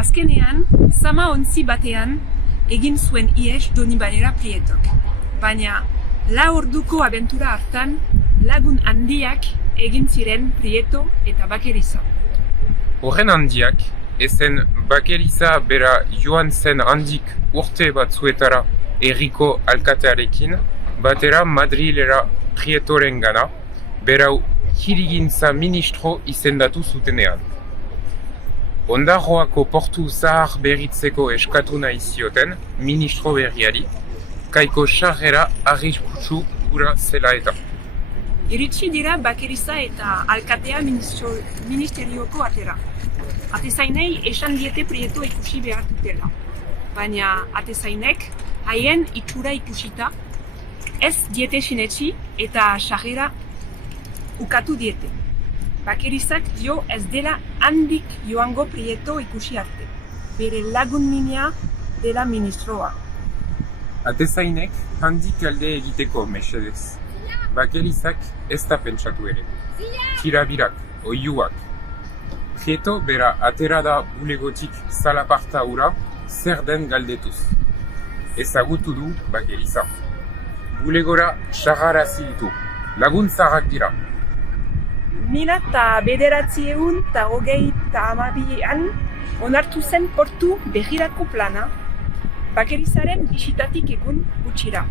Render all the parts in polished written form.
Azkenean, zama ontzi batean egin zuen ihes Donibanera Prietok. Baina, 4 orduko abentura hartan lagun handiak egin ziren Prieto eta Bakeriza. Horren handiak, ezen Bakeriza bera joan zen handik urte batzuetara herriko alkatearekin, batera Madrilera Prietoren gana, berau hirigintza ministro izendatu zutenean. Ondarroako portu zahar berritzeko eskatu nahi zioten ministro berriari, kaiko sarrera arriskutsu gura zela eta. Iritsi dira Bakeriza eta alkatea ministerioko atera. Atezainei esan diete Prieto ikusi behar dutela. Baina atezainek haien itxura ikusita, ez diete sinetsi eta sarrera ukatu diete. Bakerizak dio ez dela handik joango Prieto ikusi arte. Bere lagun mina dela ministroa. Atezainek handik alde egiteko mesedez. Bakerizak ez da pentsatu ere. Tirabirak, oiuak. Prieto bera atera da bulegotik zalaparta ura zer den galdetuz. Ezagutu du Bakeriza. Bulegora sarrarazi ditu. Laguntzarrak dira. 1982an onartu zen portu begirako plana, Bakerizaren bisitatik egun gutxira.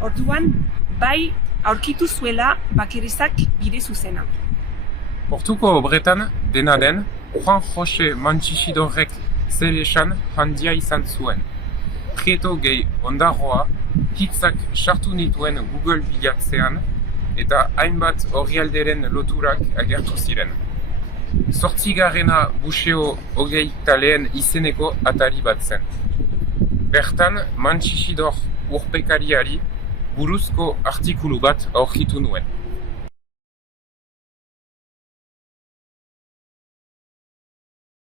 Orduan, bai aurkitu zuela Bakerizak bide zuzena. Portuko obretan, dena den, Juan Jose Manchichidorrek zelesan handia izan zuen. Prieto gehi Ondarroa hitzak sartu nituen Google bilatzean eta hainbat orrialderen loturak agertu ziren. 8. Buseo 21 izeneko atari bat zen. Bertan, Manchichidor urpekariari buruzko artikulu bat aurkitu nuen.